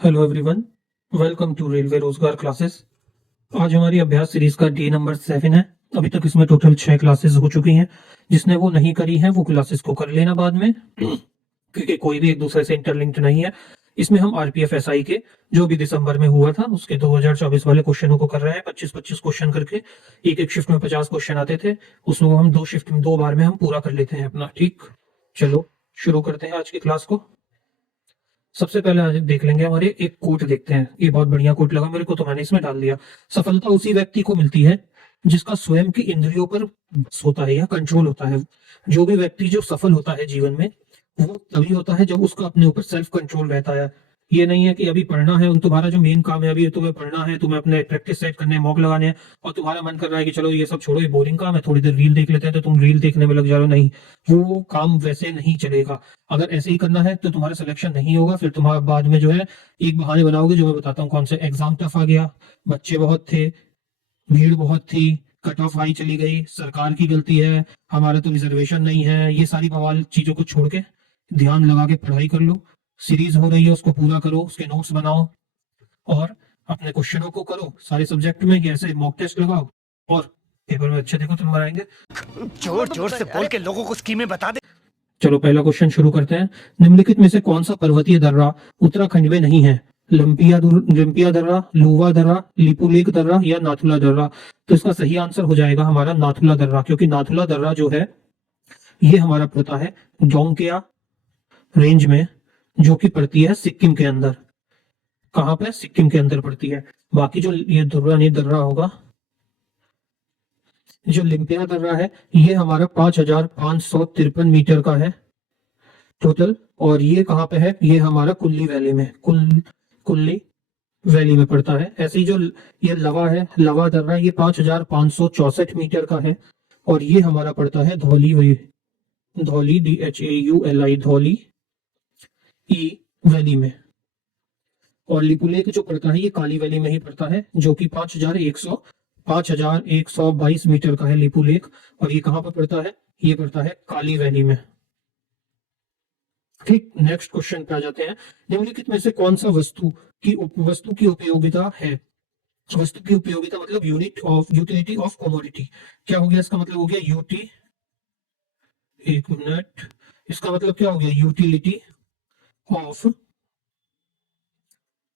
Hello everyone, welcome to railway Rozgar classes. आज हमारी अभ्यास सीरीज का डे नंबर 7 है। अभी तक इसमें टोटल 6 क्लासेस हो चुकी हैं। जिसने वो नहीं करी है वो क्लासेस को कर लेना बाद में क्योंकि कोई भी एक दूसरे से इंटरलिंक्ड नहीं है। इसमें हम आरपीएफ एसआई के जो भी दिसंबर में हुआ था उसके 2024 वाले क्वेश्चनों को कर रहे हैं। 25-25 क्वेश्चन करके एक एक शिफ्ट में 50 क्वेश्चन आते थे, उसको हम 2 शिफ्ट में 2 बार में हम पूरा कर लेते हैं अपना। ठीक, चलो शुरू करते हैं आज की क्लास को। सबसे पहले आज देख लेंगे, हमारे एक कोट देखते हैं। ये बहुत बढ़िया कोट लगा मेरे को तो मैंने इसमें डाल दिया। सफलता उसी व्यक्ति को मिलती है जिसका स्वयं की इंद्रियों पर बस होता है या कंट्रोल होता है। जो भी व्यक्ति जो सफल होता है जीवन में वो तभी होता है जब उसका अपने ऊपर सेल्फ कंट्रोल रहता है। ये नहीं है कि अभी पढ़ना है, तुम्हारा जो मेन काम है अभी तुम्हें पढ़ना है, तुम्हें अपने प्रैक्टिस सेट करने हैं, मॉक लगाने हैं, और तुम्हारा मन कर रहा है कि चलो ये सब छोड़ो, ये बोरिंग काम है, थोड़ी देर रील देख लेते हैं, तो तुम रील देखने में लग जा रहे हो। नहीं, वो काम वैसे नहीं चलेगा। अगर ऐसे ही करना है तो तुम्हारा सिलेक्शन नहीं होगा। फिर तुम्हारा बाद में जो है एक बहाने बनाओगे, जो मैं बताता हूँ कौन से। एग्जाम टफ आ गया, बच्चे बहुत थे, भीड़ बहुत थी, कट ऑफ हाई चली गई, सरकार की गलती है, हमारा तो रिजर्वेशन नहीं है, ये सारी बवाल चीजों को छोड़ के ध्यान लगा के पढ़ाई कर लो। सीरीज हो रही है उसको पूरा करो, उसके नोट्स बनाओ और अपने क्वेश्चनों को करो सारे सब्जेक्ट में। ऐसे मॉक टेस्ट लगाओ और पेपर में अच्छे देखो तुम आएंगे। जोर जोर से बोल के लोगों को स्कीमें बता दे। चलो पहला क्वेश्चन शुरू करते हैं। निम्नलिखित में से कौन सा पर्वतीय दर्रा उत्तराखंड में नहीं है? लिम्पिया दर्रा, लूवा दर्रा, लिपुलेख दर्रा या नाथुला दर्रा? तो इसका सही आंसर हो जाएगा हमारा नाथुला दर्रा, क्योंकि नाथुला दर्रा जो है ये हमारा पड़ता है जोंगकिया रेंज में, जो कि पड़ती है सिक्किम के अंदर। कहाँ पे? सिक्किम के अंदर पड़ती है। बाकी जो ये दर्रा नहीं दर्रा होगा, जो लिम्पिया दर्रा है ये हमारा 5553 मीटर का है टोटल। और ये कहाँ पे है? ये हमारा कुल्ली वैली में, कुल्ली वैली में पड़ता है। ऐसे ही जो ये लवा है, लवा दर्रा, ये 5564 मीटर का है और ये हमारा पड़ता है धौली धौली DHAULI धौली ई वैली में। और लिपुलेख जो पड़ता है ये काली वैली में ही पड़ता है, जो कि 5122 मीटर का है लिपुलेख। और ये कहाँ पर पड़ता है? ये पड़ता है काली वैली में। ठीक, नेक्स्ट क्वेश्चन पे आ जाते हैं। निम्नलिखित में से कौन सा वस्तु की उपयोगिता है? वस्तु की उपयोगिता मतलब यूटिलिटी ऑफ कमोडिटी। क्या हो गया इसका मतलब? हो गया यूटी, एक मिनट, इसका मतलब क्या हो गया? Utility of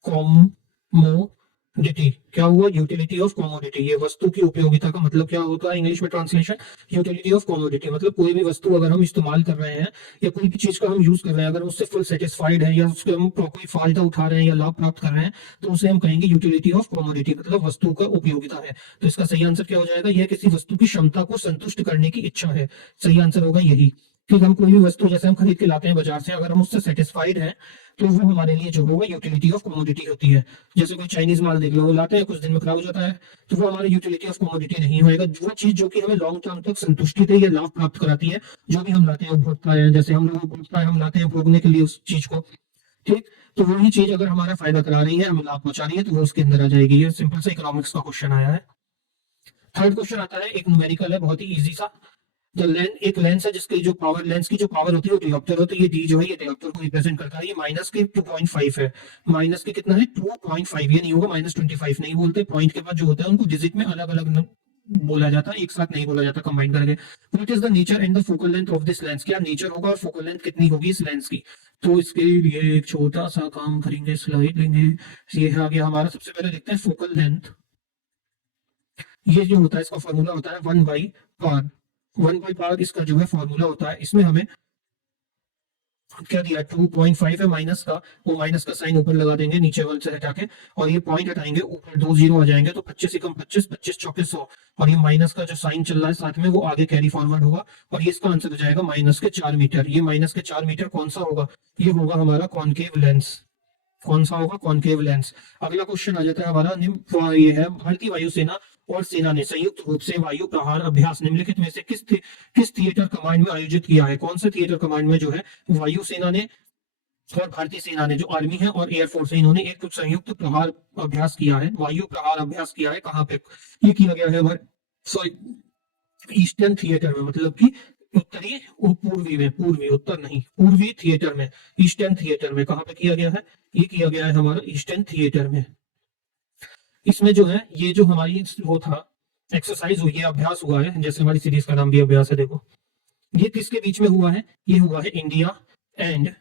commodity. क्या हुआ? Utility of commodity. ये वस्तु की उपयोगिता का मतलब क्या होता है इंग्लिश में ट्रांसलेशन? Utility of commodity. मतलब कोई भी वस्तु अगर हम इस्तेमाल कर रहे हैं या कोई भी चीज का हम यूज कर रहे हैं, अगर उससे फुल सेटिस्फाइड है या उसके हम कोई फायदा उठा रहे हैं या लाभ प्राप्त कर रहे हैं, तो उसे हम कहेंगे यूटिलिटी ऑफ कमोडिटी, मतलब वस्तु का उपयोगिता है। तो इसका सही आंसर क्या हो जाएगा? यह किसी वस्तु की क्षमता को संतुष्ट करने की इच्छा है। सही आंसर होगा यही। क्योंकि हम कोई भी वस्तु जैसे हम खरीद के लाते हैं बाजार से, अगर हम उससे सेटिस्फाइड हैं तो वो हमारे लिए जो होगा यूटिलिटी ऑफ कमोडिटी होती है। जैसे कोई चाइनीज माल देख लो, वो लाते हैं कुछ दिन में खराब हो जाता है, तो वो हमारे यूटिलिटी ऑफ कमोडिटी नहीं होएगा। वो चीज जो कि हमें लॉन्ग टर्म तक संतुष्टि दे या लाभ प्राप्त कराती है, जो भी हम लाते हैं उपभोक्ता है, जैसे हम लोग उपभोक्ता है, हम लाते हैं भोगने के लिए उस चीज को। ठीक, तो वही चीज अगर हमारा फायदा करा रही है, हमें लाभ पहुंचा रही है, तो वो उसके अंदर आ जाएगी। ये सिंपल सा इकोनॉमिक्स का क्वेश्चन आया है। थर्ड क्वेश्चन आता है, एक न्यूमेरिकल है, बहुत ही इजी सा। एक लेंस है जिसकी जो पावर, लेंस की जो पावर होती है वो डियोप्टर होती है। ये डी जो है ये डियोप्टर को रिप्रेजेंट करता है। ये माइनस के 2.5 है। माइनस के कितना है? 2.5। ये नहीं होगा -25 नहीं बोलते। पॉइंट के बाद जो होता है उनको डिजिट में अलग अलग बोला जाता है, एक साथ नहीं बोला जाता, कंबाइन करके। What is the nature and the focal length of this lens? क्या नेचर होगा और फोकल लेंथ कितनी होगी इस लेंस की? तो इसके लिए एक छोटा सा काम करेंगे, स्लाइड लेंगे। ये आ गया हमारा। सबसे पहले देखते हैं फोकल लेंथ। ये जो होता है इसका फॉर्मूला होता है 1/r। 1/r इसका जो है फॉर्मूला होता है। इसमें हमें क्या दिया? 2.5 है माइनस का, वो माइनस का साइन ऊपर लगा देंगे नीचे वाले से हटा के, और ये पॉइंट हटाएंगे, ऊपर 2 जीरो आ जाएंगे, तो 25 एकम 25, 25 चौके 100। और ये माइनस का जो साइन चल रहा है साथ में वो आगे कैरी फॉरवर्ड होगा, और ये इसका आंसर हो जाएगा -4 मीटर। ये -4 मीटर कौन सा होगा? ये होगा हमारा कॉनकेव लेंस। कौन सा होगा? Concave lens. अगला क्वेश्चन आ जाता है हमारा। ये है, भारतीय वायुसेना और सेना ने संयुक्त रूप से वायु प्रहार अभ्यास निम्नलिखित में से किस थिएटर कमांड में आयोजित किया है? कौन से थिएटर कमांड में जो है वायुसेना ने और भारतीय सेना ने, जो आर्मी है और एयरफोर्स है, इन्होंने एक संयुक्त प्रहार अभ्यास किया है, वायु प्रहार अभ्यास किया है। कहाँ पे ये किया गया है? सॉरी, ईस्टर्न थिएटर में, मतलब कि उत्तरी और पूर्वी में, पूर्वी उत्तर नहीं, पूर्वी थिएटर में, ईस्टर्न थिएटर में। कहाँ पे किया गया है? ये किया गया है हमारा ईस्टर्न थिएटर में। इसमें जो है ये जो हमारी वो था एक्सरसाइज हुई है, अभ्यास हुआ है, जैसे हमारी सीरीज का नाम भी अभ्यास है। देखो ये किसके बीच में हुआ है? ये हुआ है इंडिया एंड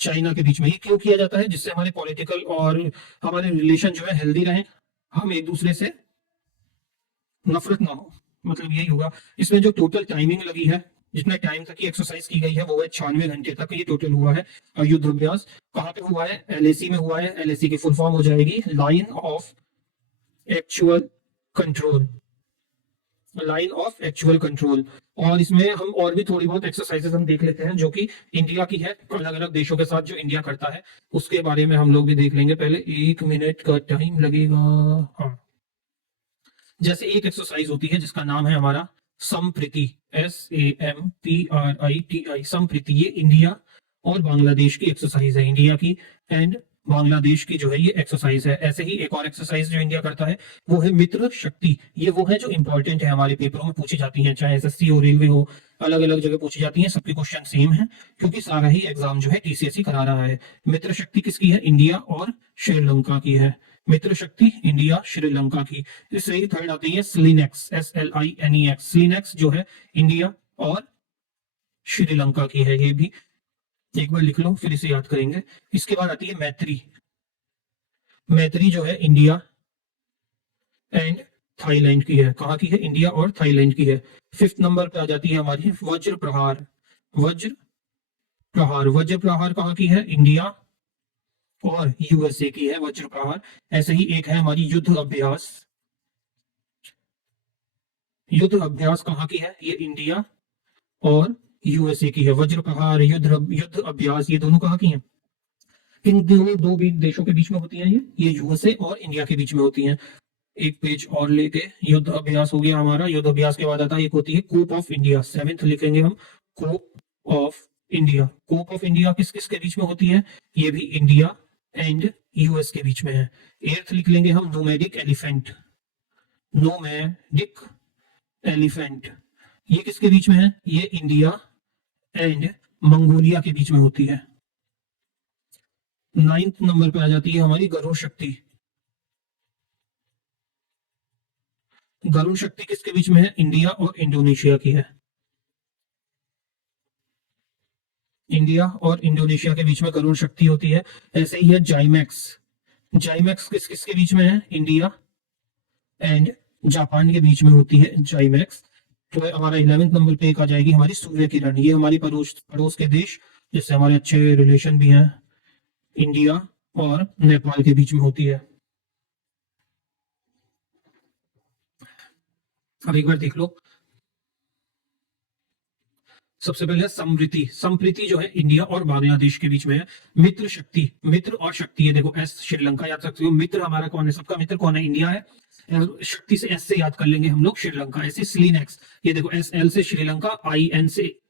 चाइना के बीच में। ये क्यों किया जाता है? जिससे हमारे पॉलिटिकल और हमारे रिलेशन जो है हेल्दी रहे, हम एक दूसरे से नफरत ना हो, मतलब यही होगा। इसमें जो टोटल टाइमिंग लगी है, जितना टाइम तक की एक्सरसाइज की गई है वो है 96 घंटे तक ये टोटल हुआ है। और युद्ध अभ्यास कहाँ पे हुआ है? एलएसी में हुआ है। एलएसी की फुल फॉर्म हो जाएगी line of actual control, line of actual control. और इसमें हम और भी थोड़ी बहुत एक्सरसाइजेस हम देख लेते हैं जो कि इंडिया की है, अलग अलग देशों के साथ जो इंडिया करता है उसके बारे में हम लोग भी देख लेंगे। पहले 1 मिनट का टाइम लगेगा। हाँ, जैसे एक एक्सरसाइज होती है जिसका नाम है हमारा संप्रीति, SAMPRITI, संप्रीति। ये इंडिया और बांग्लादेश की एक्सरसाइज है, इंडिया की एंड बांग्लादेश की जो है ये एक्सरसाइज है। ऐसे ही एक और एक्सरसाइज जो इंडिया करता है वो है मित्र शक्ति। ये वो है जो इंपॉर्टेंट है, हमारे पेपरों में पूछी जाती है, चाहे एसएससी हो, रेलवे हो, अलग अलग जगह पूछी जाती है। सबके क्वेश्चन सेम है क्योंकि सारा ही एग्जाम जो है टीसीएससी करा रहा है। मित्र शक्ति किसकी है? इंडिया और श्रीलंका की है। मित्र शक्ति इंडिया श्रीलंका की। इससे ही थर्ड आती है स्लिनेक्स, SLINEX। स्लिनेक्स जो है इंडिया और श्रीलंका की है। ये भी एक बार लिख लो, फिर इसे याद करेंगे। इसके बाद आती है मैत्री। मैत्री जो है इंडिया एंड थाईलैंड की है। कहाँ की है? इंडिया और थाईलैंड की है। 5th नंबर पे आ जाती है हमारी वज्र प्रहार। वज्र प्रहार, वज्र प्रहार कहाँ की है? इंडिया और यूएसए की है वज्र प्रहार। ऐसे ही एक है हमारी युद्ध अभ्यास। युद्ध अभ्यास कहाँ की है? ये इंडिया और यूएसए की है। वज्र प्रहार, युद्ध अभ्यास, ये दोनों कहाँ की हैं? इन दो भी देशों के बीच में होती हैं। ये यूएसए और इंडिया के बीच में होती हैं। एक पेज और लेके युद्ध अभ्यास हो गया हमारा। युद्ध अभ्यास के बाद आता है एक होती है कोप ऑफ इंडिया। 7th लिखेंगे हम, cope of India. Cope of India किस किस के बीच में होती है? ये भी इंडिया एंड यूएस के बीच में है। 8th लिख लेंगे हम नोमैडिक एलिफेंट। नोमैडिक एलिफेंट ये किसके बीच में है? ये इंडिया एंड मंगोलिया के बीच में होती है। 9th नंबर पे आ जाती है हमारी गरुड़ शक्ति। गरुड़ शक्ति किसके बीच में है? इंडिया और इंडोनेशिया की है। इंडिया और इंडोनेशिया के बीच में गरुड़ शक्ति होती है। ऐसे ही है जाइमैक्स। जाइमैक्स किस किस के बीच में है? इंडिया एंड जापान के बीच में होती है जाइमैक्स। तो हमारा 11th नंबर पे एक आ जाएगी हमारी सूर्य किरण। ये हमारी पड़ोस के देश जिससे हमारे अच्छे रिलेशन भी हैं, इंडिया और नेपाल के बीच में होती है। अब एक बार देख लो, सबसे पहले समृद्धि। संप्रीति जो है इंडिया और बांग्लादेश के बीच में है। मित्र शक्ति, मित्र और शक्ति, ये देखो एस श्रीलंका याद रखते हो। मित्र हमारा कौन है? सबका मित्र कौन है? इंडिया है। शक्ति से एस से याद कर लेंगे हम लोग श्रीलंका। ऐसे स्लिनेक्स, ये देखो SL से श्रीलंका, IN से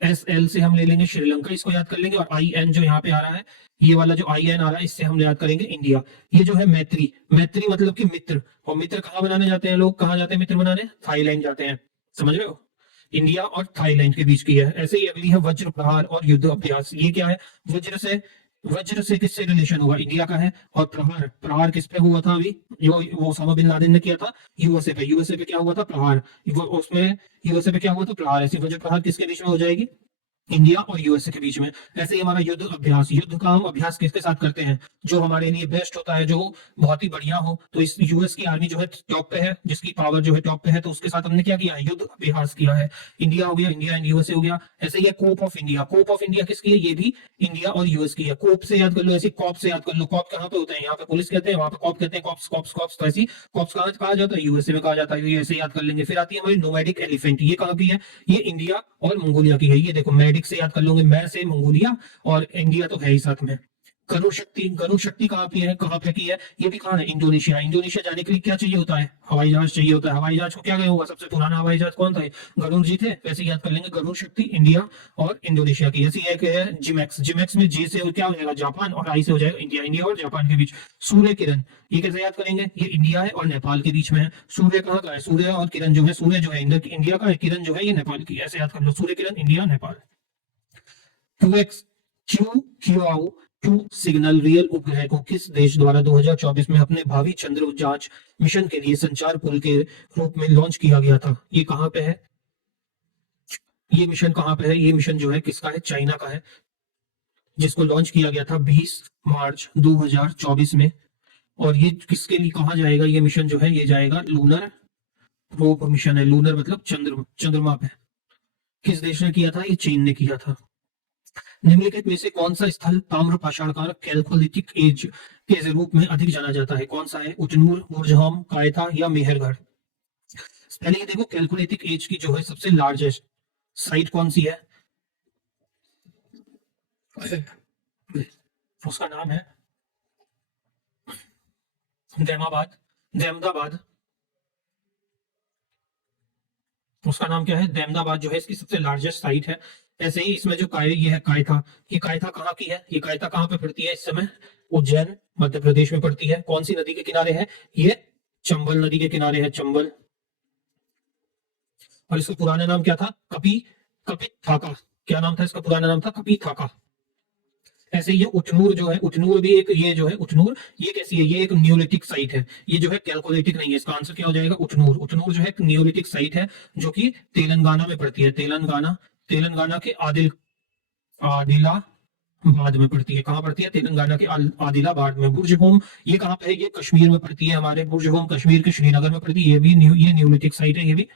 SL से हम ले लेंगे श्रीलंका, इसको याद कर लेंगे। और IN जो यहाँ पे आ रहा है, ये वाला जो IN आ रहा है, इससे हम याद करेंगे इंडिया। ये जो है मैत्री, मैत्री मतलब कि मित्र। और मित्र कहाँ बनाने जाते हैं लोग? कहाँ जाते हैं मित्र बनाने? थाईलैंड जाते हैं। समझ रहे हो? इंडिया और थाईलैंड के बीच की है। ऐसे ही अगली है वज्र प्रहार और युद्ध अभ्यास। ये क्या है? वज्र से किससे रिलेशन होगा? इंडिया का है। और प्रहार, प्रहार किस पे हुआ था? अभी जो वो ओसामा बिन लादेन ने किया था, यूएसए पे। यूएसए पे क्या हुआ था? प्रहार। उसमें यूएसए पे क्या हुआ था? प्रहार। ऐसी वज्र प्रहार किसके बीच में हो जाएगी? इंडिया और यूएसए के बीच में। ऐसे ही हमारा युद्ध अभ्यास, युद्ध का हम अभ्यास किसके साथ करते हैं? जो हमारे लिए बेस्ट होता है, जो बहुत ही बढ़िया हो। तो इस यूएस की आर्मी जो है टॉप पे है, जिसकी पावर जो है टॉप पे है, तो उसके साथ हमने क्या किया है? युद्ध अभ्यास किया है। इंडिया हो गया, इंडिया एंड यूएसए हो गया। ऐसे ही है cope of India. Cope of इंडिया किसकी है? ये भी इंडिया और यूएस की है। कोप से याद कर लो, ऐसे कॉप से याद कर लो। कॉप कहाँ पे होते हैं? यहाँ पे पुलिस कहते हैं, वहां पे कॉप कहते हैं। Cops cops cops. तो ऐसी कॉप्स कहाँ कहा जाता है? यूएसए में कहा जाता है। ऐसे याद कर लेंगे। फिर आती है हमारी नोमैडिक एलिफेंट। ये कहाँ की है? ये इंडिया और मंगोलिया की है। ये देखो मैडिक से याद कर लोगे, मैं से मंगोलिया और इंडिया तो है ही साथ में। गरुड़ शक्ति कहाँ पे की है, ये भी कहाँ है, इंडोनेशिया। इंडोनेशिया जाने के लिए क्या चाहिए होता है, हवाई जहाज चाहिए होता है। हवाई जहाज को क्या गया होगा, सबसे पुराना हवाई जहाज कौन था, गरुड़ जी थे। वैसे याद कर लेंगे, गरुड़ शक्ति इंडिया और इंडोनेशिया की। ऐसी एक है जिमैक्स। जिमैक्स में जे से क्या हो जाएगा, जापान, और आई से हो जाएगा इंडिया। इंडिया और जापान के बीच। सूर्य किरण, ये कैसे याद करेंगे, ये इंडिया है और नेपाल के बीच में है। सूर्य कहाँ का है, सूर्य और किरण जो है, सूर्य जो है इंडिया का है, किरण जो है ये नेपाल की है। ऐसे याद कर लो, Surya Kiran India Nepal. QX Q two signal real उपग्रह को किस देश द्वारा 2024 में अपने भावी चंद्र जांच मिशन के लिए संचार पुल के रूप में लॉन्च किया गया था। ये कहां पे है, ये मिशन कहां पे है, ये मिशन जो है किसका है, चाइना का है, जिसको लॉन्च किया गया था 20 मार्च 2024 में। और ये किसके लिए कहा जाएगा, ये मिशन जो है ये जाएगा लूनर प्रोब मिशन है। लूनर मतलब चंद्रमा पे। किस देश ने किया था, ये चीन ने किया था। निम्नलिखित में से कौन सा स्थल ताम्र पाषाणकार कैलकोलिथिक एज के रूप में अधिक जाना जाता है, कौन सा है, उटनूर, बुर्जहोम, कायथा या मेहरगढ़। पहले ये देखो, कैलकोलिथिक एज की जो है सबसे लार्जेस्ट साइट कौन सी है, उसका नाम है देमदाबाद। उसका नाम क्या है, देमदाबाद जो है इसकी सबसे लार्जेस्ट साइट है। ऐसे ही इसमें जो ये है कायथा, ये कायथा कहाँ की है, ये कायथा कहाँ पे पड़ती है इस समय, उज्जैन मध्य प्रदेश में पड़ती है। कौन सी नदी के किनारे है, ये चंबल नदी के किनारे है, चंबल। और इसका पुराना नाम क्या था, कपिथाका। क्या नाम था इसका, पुराना नाम था कपिथाका। ऐसे ये उटनूर जो है, उटनूर भी एक, ये जो है उटनूर, ये कैसी है, ये एक न्यूलिथिक साइट है। ये जो है कैलकोलिथिक नहीं है, इसका आंसर क्या हो जाएगा, उटनूर। उटनूर जो है एक न्यूलिथिक साइट है जो कि तेलंगाना में पड़ती है। तेलंगाना के आदिलाबाद में पड़ती है। कहाँ पड़ती है, तेलंगाना के आदिलाबाद में। बुर्जहोम ये कहाँ पे है, ये कश्मीर में पड़ती है हमारे। बुर्जहोम कश्मीर के श्रीनगर में पड़ती है, ये न्यूलिथिक साइट है ये भी।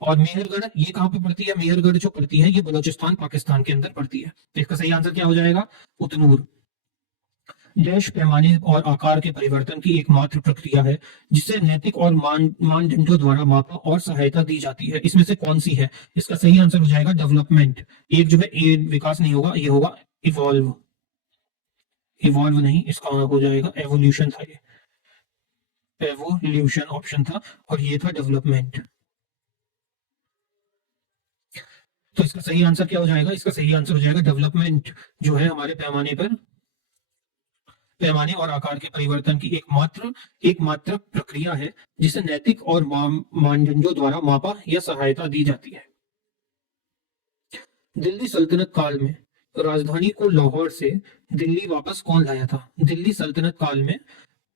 और मेहरगढ़ ये कहाँ पे पड़ती है, मेहरगढ़ जो पड़ती है ये बलोचिस्तान पाकिस्तान के अंदर पड़ती है। तो इसका सही आंसर क्या हो जाएगा, उतनूर। डैश पैमाने और आकार के परिवर्तन की एकमात्र प्रक्रिया है जिसे नैतिक और मानदंडों द्वारा मापा और सहायता दी जाती है। इसमें से कौन सी है, इसका सही आंसर हो जाएगा डेवलपमेंट। एक जो है ये विकास नहीं होगा, ये होगा इवॉल्व। इवॉल्व नहीं, इसका हो जाएगा एवोल्यूशन था, ये एवोल्यूशन ऑप्शन था और ये था डेवलपमेंट। तो इसका सही आंसर क्या हो जाएगा, इसका सही आंसर हो जाएगा डेवलपमेंट, जो है हमारे पैमाने और आकार के परिवर्तन की एकमात्र प्रक्रिया है जिसे नैतिक और मानदंडों द्वारा मापा या सहायता दी जाती है। दिल्ली सल्तनत काल में राजधानी को लाहौर से दिल्ली वापस कौन लाया था, दिल्ली सल्तनत काल में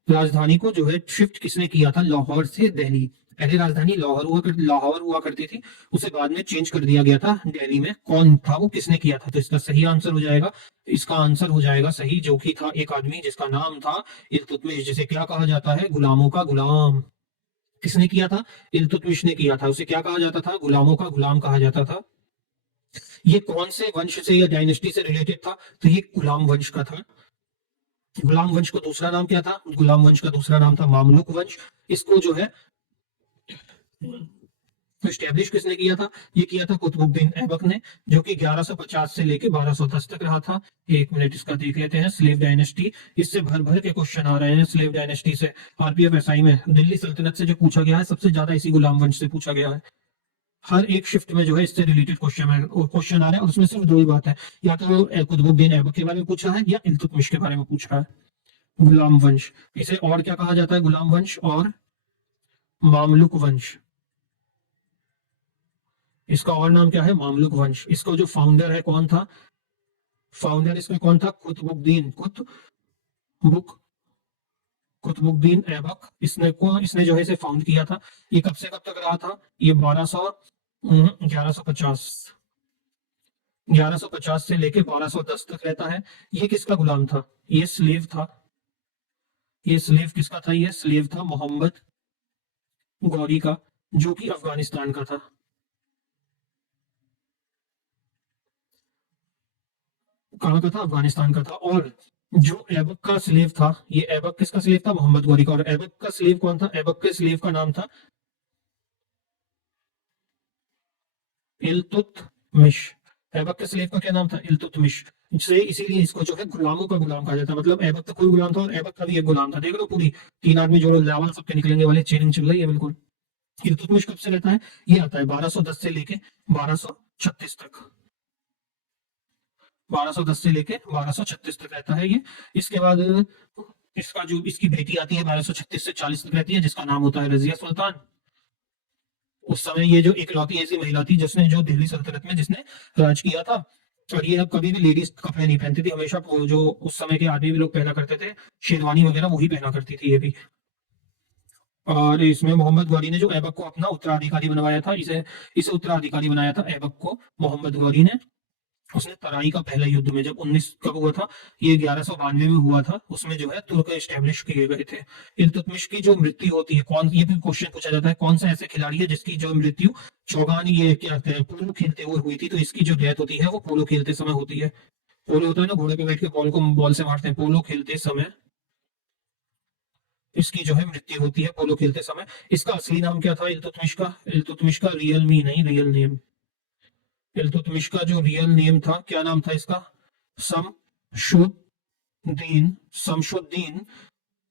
राजधानी को जो है शिफ्ट किसने किया था, लाहौर से दिल्ली। पहले राजधानी लाहौर हुआ करती थी, उसे बाद में चेंज कर दिया गया था दिल्ली में। कौन था वो, किसने किया था, तो इसका सही आंसर हो जाएगा, इसका आंसर हो जाएगा सही, जो कि था एक आदमी जिसका नाम था इल्तुतमिश, जिसे क्या कहा जाता है, गुलामों का गुलाम। किसने किया था, इल्तुतमिश ने किया था। उसे क्या कहा जाता था, गुलामों का गुलाम कहा जाता था। ये कौन से वंश से या डायनेस्टी से रिलेटेड था, तो ये गुलाम वंश का था। गुलाम वंश को दूसरा नाम क्या था, गुलाम वंश का दूसरा नाम था मामलुक वंश। इसको जो है तो स्टैब्लिश किसने किया था, ये किया था कुतुबुद्दीन ऐबक ने, जो कि 1150 से लेके 1210 तक रहा था। एक मिनट इसका देख लेते हैं, स्लेव डायनेस्टी, इससे भर भर के क्वेश्चन आ रहे हैं स्लेव डायनेस्टी से। आरपीएफ एसआई में दिल्ली सल्तनत से जो पूछा गया है सबसे ज्यादा इसी गुलाम वंश से पूछा गया है। हर एक शिफ्ट में जो है इससे रिलेटेड क्वेश्चन आ रहा है, और उसमें सिर्फ दो ही बात है, या तो कुतुबुद्दीन ऐबक के बारे में पूछा है या इल्तुतमिश के बारे में पूछा है। गुलाम वंश, इसे और क्या कहा जाता है, गुलाम वंश और मामलुक वंश। इसका और नाम क्या है, मामलुक वंश। इसका जो फाउंडर है कौन था, फाउंडर इसका कौन था, कुतुबुद्दीन ऐबक। इसने जो है इसे फाउंड किया था। ये कब से कब तक रहा था, ये 1150 से लेके 1210 तक रहता है। ये किसका गुलाम था, ये स्लेव था। ये स्लेव किसका था, ये स्लेव था मोहम्मद गौरी का, जो कि अफगानिस्तान का था। कहाँ का था, अफगानिस्तान का था। और जो ऐबक का स्लेव था, ये ऐबक किसका स्लेव था, मोहम्मद गौरी का। और ऐबक का स्लेव कौन था, ऐबक के स्लेव का नाम था इल्तुतमिश। ऐबक के स्लेव का क्या नाम था, इल्तुतमिश। से इसीलिए इसको जो है गुलामों का गुलाम कहा जाता है। मतलब ऐबक तो कोई गुलाम था और ऐबक का भी एक गुलाम था। देख लो पूरी 3 आदमी जोड़ो, लावा सबके निकलेंगे वाले चेनिंग चल रही है बिल्कुल। इल्तुतमिश कब से रहता है? ये आता है 1210 से लेके 1236 तक। 1210 से लेके 1236 तक रहता है ये। इसके बाद इसका जो इसकी बेटी आती है 1236 से 40 तक रहती है, जिसका नाम होता है रजिया सुल्तान। उस समय ये जो इकलौती ऐसी महिला थी जिसने जो दिल्ली सल्तनत में जिसने राज किया था। और ये अब कभी भी लेडीज कपड़े नहीं पहनती थी, हमेशा वो जो उस समय के आदमी भी लोग पहना करते थे शेरवानी वगैरह, वही पहना करती थी ये भी। और इसमें मोहम्मद गौरी ने जो ऐबक को अपना उत्तराधिकारी बनवाया था, इसे इसे उत्तराधिकारी बनाया था ऐबक को मोहम्मद गौरी ने। उसने तराई का पहला युद्ध में, जब 19 कब हुआ था, ये 1192 में हुआ था, उसमें जो है तुर्क एस्टेब्लिश किए गए थे। इल्तुतमिश की जो मृत्यु होती है, कौन, ये भी क्वेश्चन पूछा जाता है, कौन सा ऐसे खिलाड़ी है जिसकी जो मृत्यु चौगान, ये क्या कहते हैं, पोलो खेलते हुए हुई थी। तो इसकी जो डेथ होती है वो पोलो खेलते समय होती है। पोलो होता है ना, घोड़े पे बैठ के बॉल को बॉल से मारते हैं, पोलो खेलते समय इसकी जो है मृत्यु होती है, पोलो खेलते समय। इसका असली नाम क्या था इल्तुतमिश का? इल्तुतमिश का रियल मी नहीं, रियल नेम। इल्तुतमिश का जो रियल नेम था, क्या नाम था इसका? शमशुद्दीन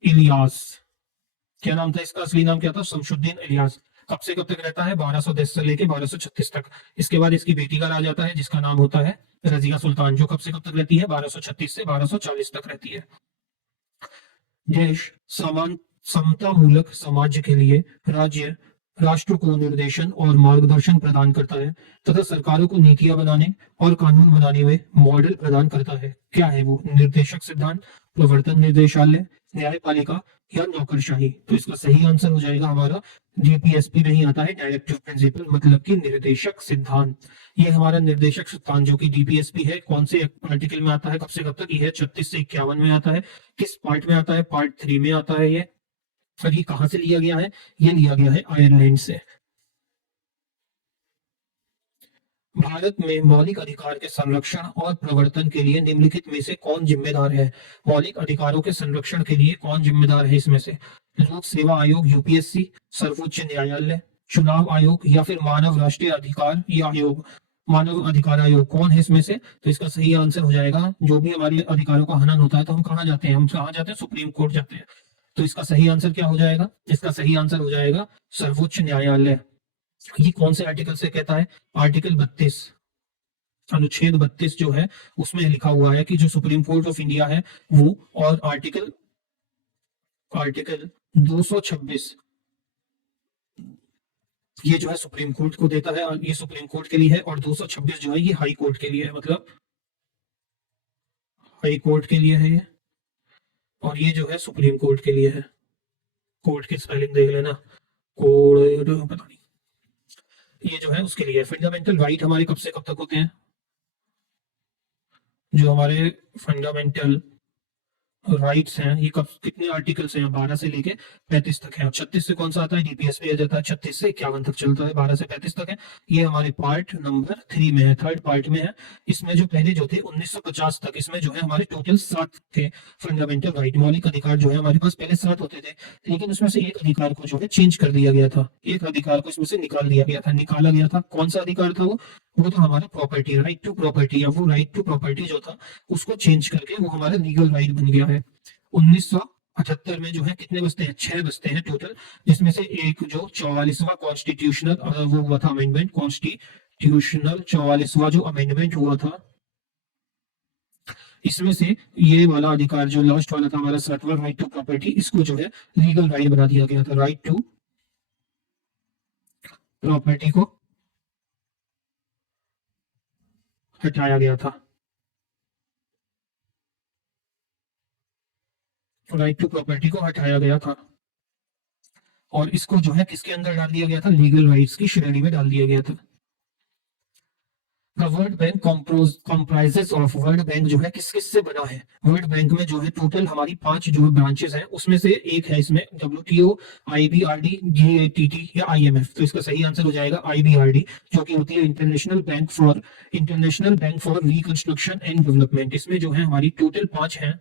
इलियास। क्या नाम था इसका? असली नाम क्या था? शमशुद्दीन इलियास। कब से कब तक रहता है? 1210 से लेके 1236 तक। इसके बाद इसकी बेटी का राज आता है जिसका नाम होता है रजिया सुल्तान, जो कब से कब तक रहती है? 1236 से 1240 तक रहती है। देश समान समता मूलक समाज के लिए राज्य राष्ट्र को निर्देशन और मार्गदर्शन प्रदान करता है तथा सरकारों को नीतियां बनाने और कानून बनाने में मॉडल प्रदान करता है। क्या है वो? निर्देशक सिद्धांत, प्रवर्तन निर्देशालय, न्यायपालिका या नौकरशाही। तो इसका सही आंसर हो जाएगा हमारा डीपीएसपी में ही आता है, डायरेक्टिव प्रिंसिपल, मतलब कि निर्देशक सिद्धांत। ये हमारा निर्देशक सिद्धांत जो कि डीपीएसपी है, कौन से आर्टिकल में आता है, कब से कब तक? ये 36 से 51 में आता है। किस पार्ट में आता है? पार्ट 3 में आता है ये। और ये कहां से लिया गया है? ये लिया गया है आयरलैंड से। भारत में मौलिक अधिकार के संरक्षण और प्रवर्तन के लिए निम्नलिखित में से कौन जिम्मेदार है? मौलिक अधिकारों के संरक्षण के लिए कौन जिम्मेदार है इसमें से? लोक सेवा आयोग यूपीएससी, सर्वोच्च न्यायालय, चुनाव आयोग या फिर मानव राष्ट्रीय अधिकार या आयोग, मानव अधिकार आयोग, कौन है इसमें से? तो इसका सही आंसर हो जाएगा, जो भी हमारे अधिकारों का हनन होता है तो हम कहाँ जाते हैं? हम कहाँ जाते हैं? सुप्रीम कोर्ट जाते हैं। तो इसका सही आंसर क्या हो जाएगा? इसका सही आंसर हो जाएगा सर्वोच्च न्यायालय। ये कौन से आर्टिकल से कहता है? आर्टिकल 32, अनुच्छेद 32 जो है उसमें लिखा हुआ है कि जो सुप्रीम कोर्ट ऑफ इंडिया है वो, और आर्टिकल आर्टिकल 226 ये जो है सुप्रीम कोर्ट को देता है, और ये सुप्रीम कोर्ट के लिए है, और 226 जो है ये हाई कोर्ट के लिए है, मतलब हाई कोर्ट के लिए है ये, और ये जो है सुप्रीम कोर्ट के लिए है। कोर्ट की स्पेलिंग देख लेना, कोर्ट पता नहीं, ये जो है उसके लिए। फंडामेंटल राइट हमारे कब से कब तक होते हैं? जो हमारे फंडामेंटल राइट्स हैं ये कब, कितने आर्टिकल्स हैं? 12 से लेके 35 तक है। 36 से कौन सा आता है? डीपीएसपी आ जाता है। 36 से 51 तक चलता है, 12 से 35 तक है। ये हमारे पार्ट नंबर 3 में है, थर्ड पार्ट में है। इसमें जो पहले जो थे 1950 तक, इसमें जो है हमारे टोटल 7 थे फंडामेंटल राइट, मौलिक अधिकार जो है हमारे पास पहले 7 होते थे, लेकिन उसमें से एक अधिकार को जो है चेंज कर दिया गया था, एक अधिकार को इसमें से निकाल दिया गया था। निकाला गया था, कौन सा अधिकार था वो था हमारा प्रॉपर्टी, राइट टू प्रॉपर्टी, या वो राइट टू प्रॉपर्टी जो था उसको चेंज करके वो हमारा लीगल राइट बन गया है। 1978 में जो है कितने बचते हैं? 6 बचते हैं टोटल, जिसमें से एक जो 44वां कॉन्स्टिट्यूशनल वो हुआ था अमेंडमेंट, कॉन्स्टिट्यूशनल 44वां जो अमेंडमेंट हुआ था, इसमें से ये वाला अधिकार जो लास्ट वाला था हमारा 7वां, राइट टू प्रॉपर्टी, इसको जो है लीगल राइट बना दिया गया था। राइट टू प्रॉपर्टी को हटाया गया था, राइट टू प्रॉपर्टी को हटाया गया था, और इसको जो है किसके अंदर डाल दिया गया था? लीगल राइट्स की श्रेणी में डाल दिया गया था। The world bank comprises of, world bank जो है किस किस से बना है? वर्ल्ड बैंक में जो है टोटल हमारी 5 जो ब्रांचेस हैं, उसमें से एक है इसमें WTO, IBRD, GATT या IMF। तो इसका सही आंसर हो जाएगा IBRD, जो कि होती है international bank for reconstruction and development. इसमें जो है हमारी टोटल 5 हैं,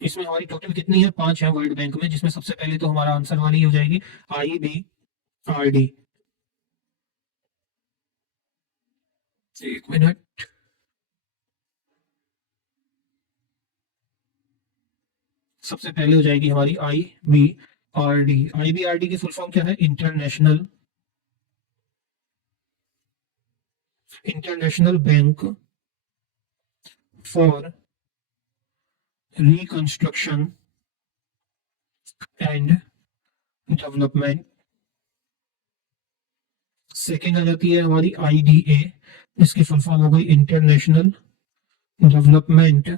इसमें हमारी टोटल कितनी है? 5 है वर्ल्ड बैंक में, जिसमें सबसे पहले तो हमारा आंसर वाली हो जाएगी IBRD। एक मिनट, सबसे पहले हो जाएगी हमारी IBRD। IBRD की फुल फॉर्म क्या है? International bank for reconstruction and development. Second आ जाती है हमारी IDA, इसकी फुल फॉर्म हो गई international development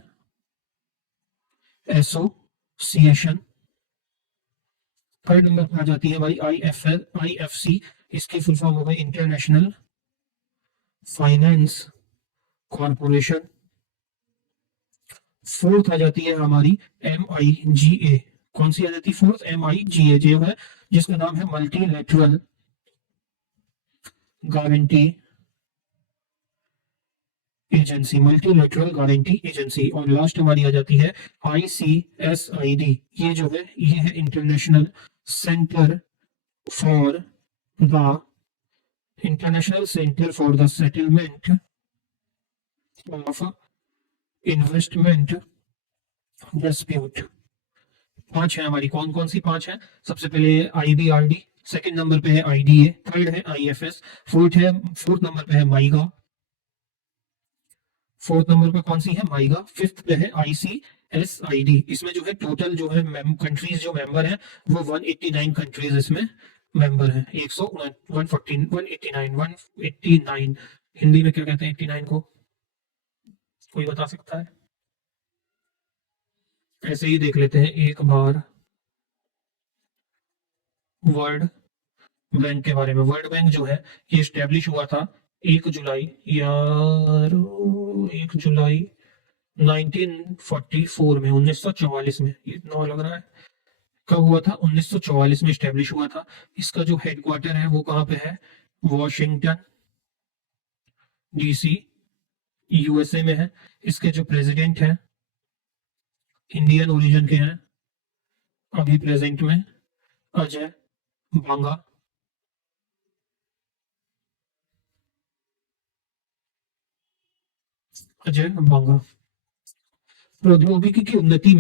association. Third number पर आ जाती है हमारी IFC, इसकी फुल फॉर्म हो गई इंटरनेशनल फाइनेंस कॉरपोरेशन। फोर्थ आ जाती है हमारी MIGA। कौन सी आ जाती है फोर्थ? MIGA जो है, जिसका नाम है multilateral guarantee agency, multilateral guarantee agency. और लास्ट हमारी आ जाती है ICSID, ये जो है ये है international centre for the settlement of investment dispute. पांच है हमारी, कौन कौन सी पांच है? सबसे पहले IBRD, सेकंड नंबर पे है IDA, थर्ड है IFS, फोर्थ नंबर पे है माइगा, फोर्थ नंबर पे कौन सी है? माइगा। फिफ्थ पे है ICSID। इसमें जो है टोटल जो है कंट्रीज जो मेंबर है वो 189 कंट्रीज इसमें मेंबर है। 189 हिंदी में क्या कहते हैं 89 को? कोई बता सकता है? ऐसे ही देख लेते हैं एक बार वर्ल्ड बैंक के बारे में। वर्ल्ड बैंक जो है ये स्टैब्लिश हुआ था 1 जुलाई 1944 में, 1944 में। ये 9 लग रहा है। कब हुआ था? 1944 में स्टैब्लिश हुआ था। इसका जो हेडक्वार्टर है वो कहाँ पे है? वॉशिंगटन DC USA में है। इसके जो प्रेसिडेंट हैं इंडियन ओरिजिन के हैं, अभी प्रेजेंट में अजय बांगा। प्रौद्योगिकी की उन्नति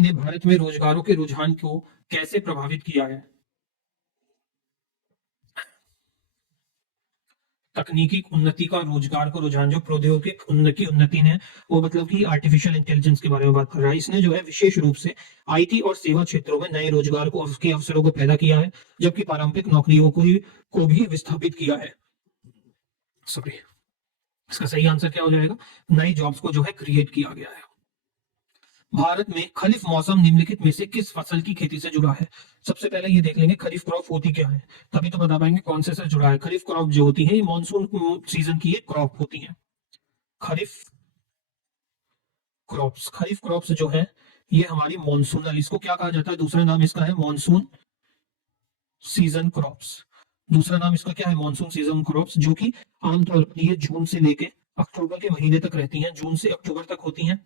ने भारत में रोजगारों के रुझान को कैसे प्रभावित किया है? तकनीकी उन्नति का रोजगार को रुझान, जो प्रौद्योगिक उन्नति ने, वो मतलब कि आर्टिफिशियल इंटेलिजेंस के बारे में बात कर रहा है। इसने जो है विशेष रूप से IT और सेवा क्षेत्रों में नए रोजगार को के अवसरों को पैदा किया है, जबकि पारंपरिक नौकरियों को भी विस्थापित किया है। सॉरी, इसका सही आंसर क्या हो जाएगा? नई जॉब्स को जो है क्रिएट किया गया है। भारत में खरीफ मौसम निम्नलिखित में से किस फसल की खेती से जुड़ा है? सबसे पहले ये देख लेंगे खरीफ क्रॉप होती क्या है, तभी तो बता पाएंगे कौन से जुड़ा है। खरीफ क्रॉप जो होती है ये मॉनसून सीजन की क्रॉप होती है। खरीफ क्रॉप्स जो है ये हमारी मॉनसूनल, इसको क्या कहा जाता है? दूसरा नाम इसका है मॉनसून सीजन क्रॉप्स। दूसरा नाम इसका क्या है? मॉनसून सीजन क्रॉप्स, जो कि आमतौर पर ये जून से लेके अक्टूबर के महीने तक रहती हैं, जून से अक्टूबर तक होती हैं।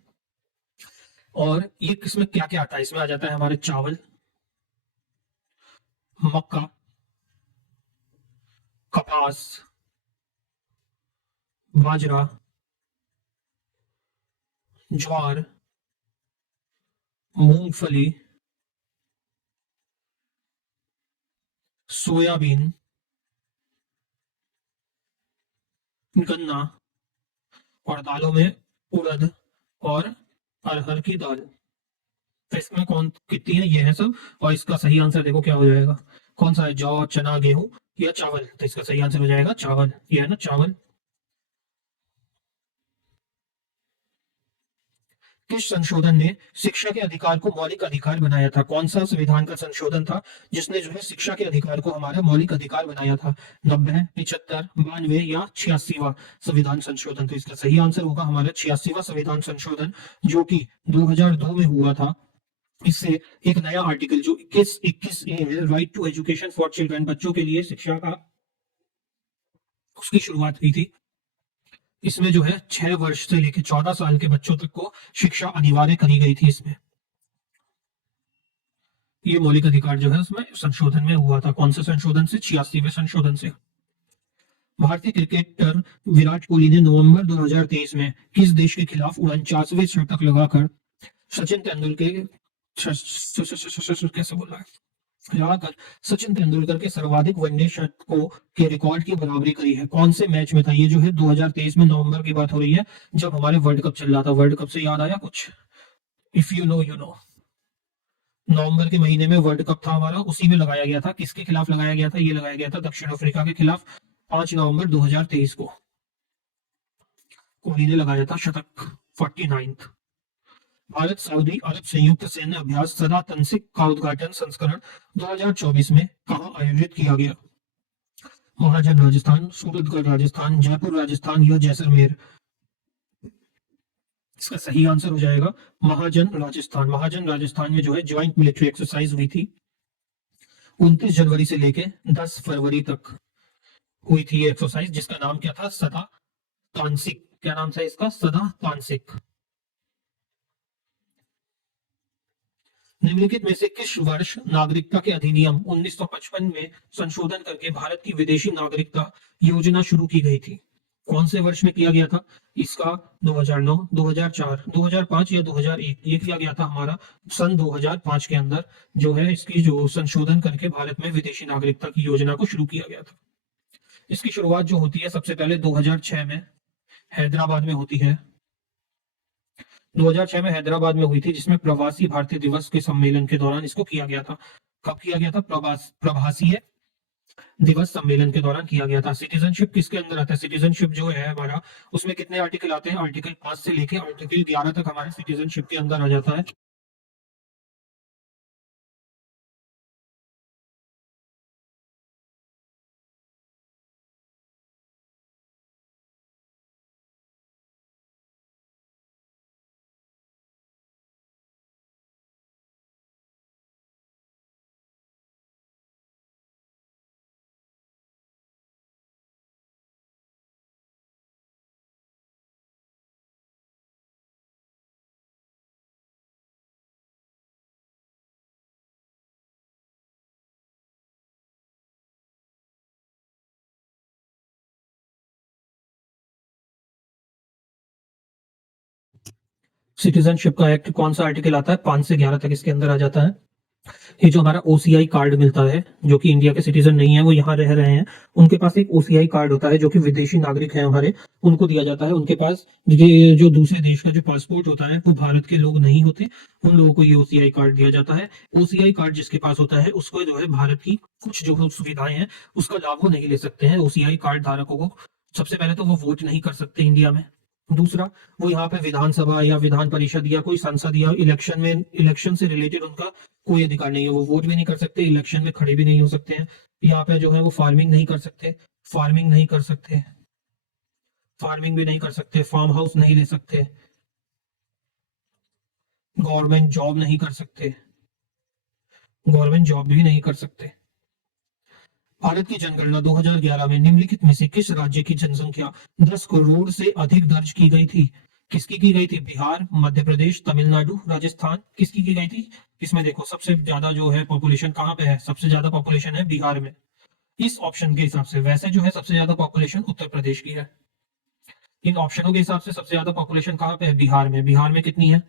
और ये इसमें क्या क्या आता है? इसमें आ जाता है हमारे चावल, मक्का, कपास, बाजरा, ज्वार, मूंगफली, सोयाबीन, गन्ना, और दालों में उड़द और अरहर की दाल। तो इसमें कौन कितनी है? ये है सब। और इसका सही आंसर देखो क्या हो जाएगा, कौन सा है? जौ, चना, गेहूं या चावल? तो इसका सही आंसर हो जाएगा चावल। ये है ना चावल। किस संशोधन ने शिक्षा के अधिकार को मौलिक अधिकार बनाया था? कौन सा संविधान का संशोधन था जिसने जो है शिक्षा के अधिकार को हमारा मौलिक अधिकार बनाया था? 90, 75, 92 या 86वां संविधान संशोधन? तो इसका सही आंसर होगा हमारा 86वां संविधान संशोधन, जो कि 2002 में हुआ था। इससे एक नया आर्टिकल जो 21A है, right to education for children, बच्चों के लिए शिक्षा का, उसकी शुरुआत हुई थी। इसमें जो है 6 वर्ष से लेकर 14 साल के बच्चों तक को शिक्षा अनिवार्य करी गई थी। इसमें ये मौलिक अधिकार जो है उसमें संशोधन में हुआ था। कौन से संशोधन से? 86वें संशोधन से। भारतीय क्रिकेटर विराट कोहली ने नवंबर 2023 में किस देश के खिलाफ 49वें शतक लगाकर सचिन तेंदुलकर कैसे बोल रहा है, लगाकर सचिन तेंदुलकर के सर्वाधिक वनडे शतकों के रिकॉर्ड की बराबरी करी है। कौन से मैच में था ये? जो है 2023 में नवंबर की बात हो रही है, जब हमारे वर्ल्ड कप चल रहा था। वर्ल्ड कप से याद आया कुछ? If you know you know. नवंबर के महीने में वर्ल्ड कप था हमारा, उसी में लगाया गया था। किसके खिलाफ लगाया गया था? ये लगाया गया था दक्षिण अफ्रीका के खिलाफ 5 नवंबर 2023 को। कोहली ने लगाया था शतक 49th। भारत सऊदी अरब संयुक्त सैन्य अभ्यास सदा तंसिक का उद्घाटन संस्करण 2024 में कहाँ आयोजित किया गया? महाजन राजस्थान, सूरतगढ़ राजस्थान, जयपुर राजस्थान या जैसलमेर? इसका सही आंसर हो जाएगा महाजन राजस्थान। महाजन राजस्थान में जो है ज्वाइंट मिलिट्री एक्सरसाइज हुई थी 29 जनवरी से लेके 10 फरवरी तक हुई थी ये एक्सरसाइज, जिसका नाम क्या था? सदा तांसिक। क्या नाम था इसका? सदा तांसिक। निम्नलिखित में से किस वर्ष नागरिकता के अधिनियम 1955 में संशोधन करके भारत की विदेशी नागरिकता योजना शुरू की गई थी? कौन से वर्ष में किया गया था इसका? 2009, 2004, 2005 या 2001? ये किया गया था हमारा सन 2005 के अंदर, जो है इसकी जो संशोधन करके भारत में विदेशी नागरिकता की योजना को शुरू किया गया था। इसकी शुरुआत जो होती है सबसे पहले 2006 में हैदराबाद में होती है। 2006 में हैदराबाद में हुई थी, जिसमें प्रवासी भारतीय दिवस के सम्मेलन के दौरान इसको किया गया था। कब किया गया था? प्रवासीय दिवस सम्मेलन के दौरान किया गया था। सिटीजनशिप किसके अंदर आता है? सिटीजनशिप जो है हमारा, उसमें कितने आर्टिकल आते हैं? आर्टिकल 5 से लेके आर्टिकल 11 तक हमारे सिटीजनशिप के अंदर आ जाता है। सिटीजनशिप का एक्ट कौन सा आर्टिकल आता है? 5 से 11 तक इसके अंदर आ जाता है। ये जो हमारा ओसीआई कार्ड मिलता है, जो कि इंडिया के सिटीजन नहीं है, वो यहाँ रह रहे हैं, उनके पास एक ओसीआई कार्ड होता है, जो कि विदेशी नागरिक हैं हमारे, उनको दिया जाता है। उनके पास ये जो दूसरे देश का जो पासपोर्ट होता है, वो भारत के लोग नहीं होते, उन लोगों को ये ओसीआई कार्ड दिया जाता है। ओसीआई कार्ड जिसके पास होता है, उसको जो है भारत की कुछ जो सुविधाएं हैं उसका लाभ वो नहीं ले सकते हैं। ओसीआई कार्ड धारकों को सबसे पहले तो वो वोट नहीं कर सकते इंडिया में। दूसरा, वो यहाँ पे विधानसभा या विधान परिषद या कोई संसद या इलेक्शन से रिलेटेड उनका कोई अधिकार नहीं है। वो वोट भी नहीं कर सकते, इलेक्शन में खड़े भी नहीं हो सकते हैं। यहाँ पे जो है वो फार्मिंग नहीं कर सकते, फार्मिंग नहीं कर सकते, फार्मिंग भी नहीं कर सकते, फार्म हाउस नहीं ले सकते, गवर्नमेंट जॉब नहीं कर सकते, गवर्नमेंट जॉब भी नहीं कर सकते। भारत की जनगणना 2011 में निम्नलिखित में से किस राज्य की जनसंख्या 10 करोड़ से अधिक दर्ज की गई थी? किसकी की गई थी? बिहार, मध्य प्रदेश, तमिलनाडु, राजस्थान? किसकी की गई थी? इसमें देखो सबसे ज्यादा जो है पॉपुलेशन कहाँ पे है? सबसे ज्यादा पॉपुलेशन है बिहार में, इस ऑप्शन के हिसाब से। वैसे जो है सबसे ज्यादा पॉपुलेशन उत्तर प्रदेश की है। इन ऑप्शनों के हिसाब से सबसे ज्यादा पॉपुलेशन कहाँ पे है? बिहार में। बिहार में कितनी है?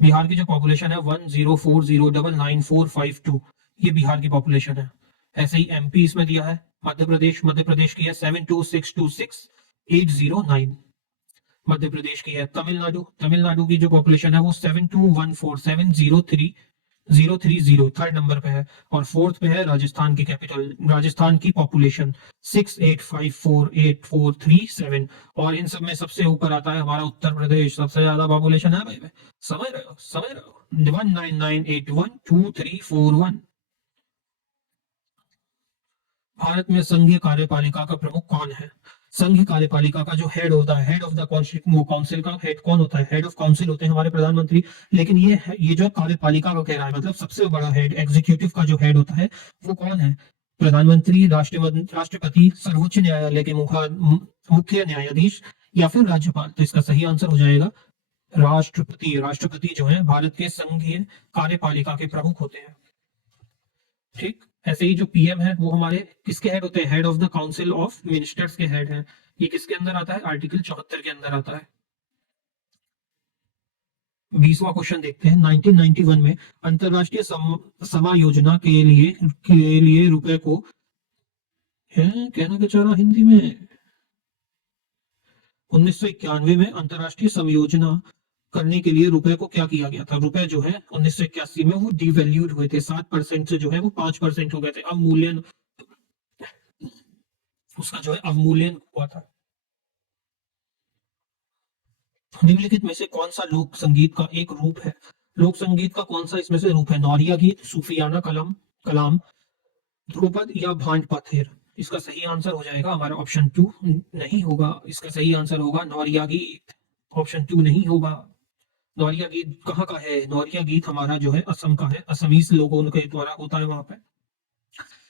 बिहार की जो पॉपुलेशन है 1040994552, ये बिहार की पॉपुलेशन है। ऐसे ही एमपी इसमें दिया है। मध्य प्रदेश की है 72626809, मध्य प्रदेश की है। तमिलनाडु की जो पॉपुलेशन है वो 72147030 थर्ड नंबर पे है। और फोर्थ पे है राजस्थान की कैपिटल, राजस्थान की पॉपुलेशन 68548437। और इन सब में सबसे ऊपर आता है हमारा उत्तर प्रदेश, सबसे ज्यादा पॉपुलेशन है भाई। समझ रहे हो? 199812341। भारत में संघीय कार्यपालिका का प्रमुख कौन है? संघीय कार्यपालिका का जो हेड होता है, हेड ऑफ द काउंसिल का हेड कौन होता है? हेड ऑफ काउंसिल होते हैं हमारे प्रधानमंत्री। लेकिन ये जो कार्यपालिका का कह रहा है, मतलब सबसे बड़ा हेड, एग्जीक्यूटिव का जो हेड होता है वो कौन है? प्रधानमंत्री, राष्ट्रपति, सर्वोच्च न्यायालय के मुख्य न्यायाधीश या फिर राज्यपाल? तो इसका सही आंसर हो जाएगा राष्ट्रपति। राष्ट्रपति जो है भारत के संघीय कार्यपालिका के प्रमुख होते हैं। ठीक, ऐसे ही जो पीएम है वो हमारे किसके हेड होते हैं? Head of the council of ministers के हेड हैं। ये किसके अंदर आता है? आर्टिकल 74 के अंदर आता है। 20वां क्वेश्चन देखते हैं। 1991 में अंतरराष्ट्रीय समा योजना के लिए रुपए को कहना क्या चाह रहा हिंदी में। 1991 में अंतरराष्ट्रीय समायोजना करने के लिए रुपए को क्या किया गया था। रुपए जो है 1981 में वो डिवैल्यूड हुए थे, 7% से जो है वो 5% हो गए थे। अवमूल्यन उसका जो है अवमूल्यन हुआ था। निम्नलिखित में से कौन सा लोक संगीत का एक रूप है। लोक संगीत का कौन सा इसमें से रूप है। नौरिया गीत, सूफियाना कलाम, ध्रुपद या भांड पाथेर। इसका सही आंसर हो जाएगा हमारा ऑप्शन 2 नहीं होगा। इसका सही आंसर होगा नौरिया गीत। ऑप्शन 2 नहीं होगा। नौरिया गीत कहाँ का है। नौरिया गीत हमारा जो है असम का है। असमीज लोगों के द्वारा होता है वहां पे।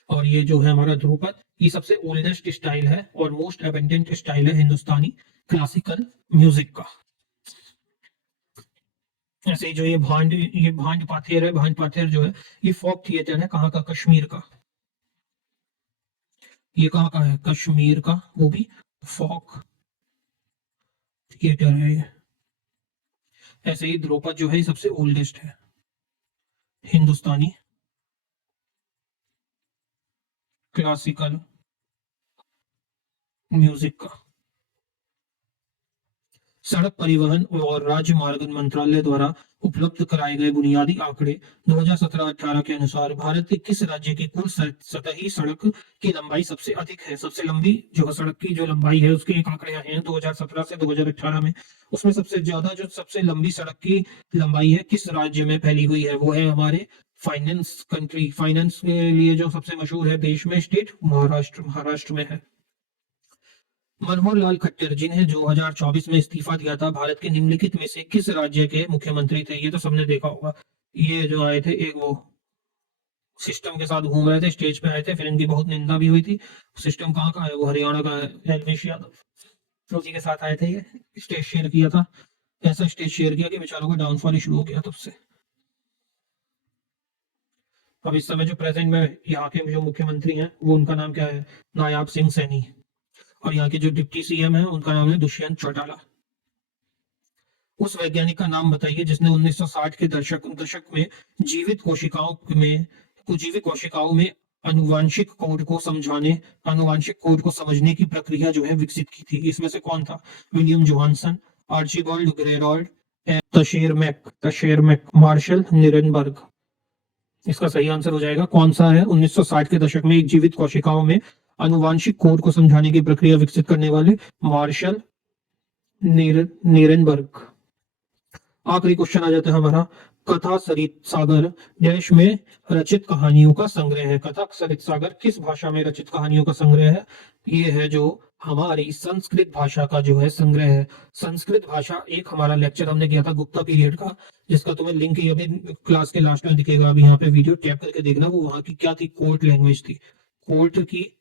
और ये जो है हमारा ध्रुपद, ये सबसे ओल्डेस्ट स्टाइल है और मोस्ट एबेंडेंट स्टाइल है हिंदुस्तानी क्लासिकल म्यूजिक का। ऐसे ही जो ये भांड पाथेर है, भांड पाथेर जो है ये फोक थिएटर है। कहाँ का। कश्मीर का। ये कहाँ का है। कश्मीर का, वो भी फोक थिएटर है ये। ऐसे ही ध्रुपद जो है सबसे ओल्डेस्ट है हिंदुस्तानी क्लासिकल म्यूजिक का। सड़क परिवहन और राजमार्ग मंत्रालय द्वारा उपलब्ध कराए गए बुनियादी आंकड़े 2017-18 के अनुसार भारत के किस राज्य की कुल सतही सड़क की लंबाई सबसे अधिक है। सबसे लंबी जो सड़क की जो लंबाई है उसके एक आंकड़े आए हैं 2017 से 2018 में। उसमें सबसे ज्यादा जो सबसे लंबी सड़क की लंबाई है किस राज्य में फैली हुई है, वो है हमारे फाइनेंस के लिए जो सबसे मशहूर है देश में स्टेट महाराष्ट्र में है। मनोहर लाल खट्टर जिन्हें 2024 में इस्तीफा दिया था, भारत के निम्नलिखित में से किस राज्य के मुख्यमंत्री थे। ये तो सबने देखा होगा। ये जो आए थे एक वो सिस्टम के साथ घूम रहे थे, स्टेज पे आए थे, फिर इनकी बहुत निंदा भी हुई थी। सिस्टम कहाँ का है, वो हरियाणा का है। एलवेश यादव उसी के साथ आए थे। ये स्टेज शेयर किया था, ऐसा स्टेज शेयर किया कि बेचारों का डाउनफॉल ही शुरू हो गया तब से। अब इस समय जो प्रेजेंट में यहाँ के जो मुख्यमंत्री हैं वो उनका नाम क्या है, नायाब सिंह सैनी। और यहाँ के जो डिप्टी सीएम है उनका नाम है दुष्यंत चौटाला। उस वैज्ञानिक का नाम बताइए जिसने 1960 के दशक में जीवित कोशिकाओं में आनुवांशिक कोड को समझने की प्रक्रिया जो है विकसित की थी। इसमें से कौन था। William Johannsen, Archibald Garrod, Tschermak, Marshall Nirenberg. इसका सही आंसर हो जाएगा कौन सा है। 1960 के दशक में एक जीवित कोशिकाओं में आनुवांशिक कोड को समझाने की प्रक्रिया विकसित करने वाले मार्शल निरेनबर्ग। आखिरी क्वेश्चन आ जाता है हमारा। कथा सरित सागर देश में रचित कहानियों का संग्रह है। कथा सरित सागर किस भाषा में रचित कहानियों का संग्रह है। ये है जो हमारी संस्कृत भाषा का जो है संग्रह है। संस्कृत भाषा एक हमारा लेक्चर हमने किया था गुप्ता पीरियड का, जिसका तुम्हें लिंक अभी क्लास के लास्ट में दिखेगा। अभी यहाँ पे वीडियो टैप करके देखना। वो वहां की क्या थी, कोर्ट लैंग्वेज थी। कोर्ट की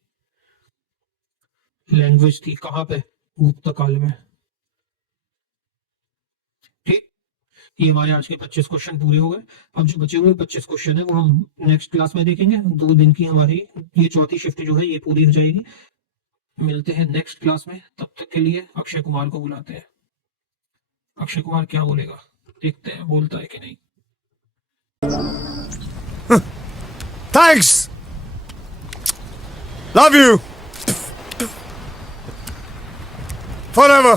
लैंग्वेज थी कहाँ पे, गुप्त काल में। ठीक, ये हमारे आज के 25 क्वेश्चन पूरे हो गए। अब जो बचे हुए 25 क्वेश्चन है वो हम नेक्स्ट क्लास में देखेंगे। 2 दिन की हमारी ये चौथी शिफ्ट जो है ये पूरी हो जाएगी। मिलते हैं नेक्स्ट क्लास में, तब तक के लिए अक्षय कुमार को बुलाते हैं। अक्षय कुमार क्या बोलेगा, देखते हैं बोलता है कि नहीं। Thanks, love you forever.